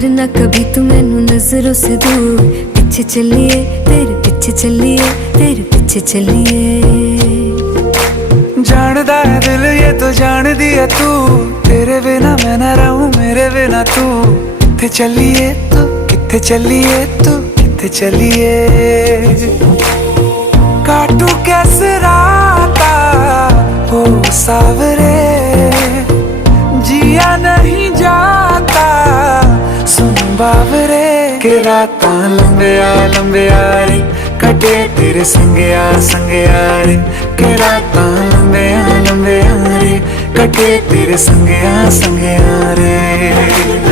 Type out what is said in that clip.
करना कभी तू मैनू नजरों से दूर। पीछे चलिए तेरे पीछे चलिए, तेरे पीछे चलिए। जानदा है दिल ये तो जान दिया तू, तेरे बिना मैं ना रहूं मेरे बिना तू। किथे चलिए तू, किथे चलिए तू, किथे चलिए। काटू कैसे राता हो सावरे, जिया नहीं जाता सुन बावरे। के रातां लंबिया लंबिया रे, कटे तेरे संगया संगया रे। के रातां लंबिया लंबिया रे, कटे तेरे संगया संगया रे।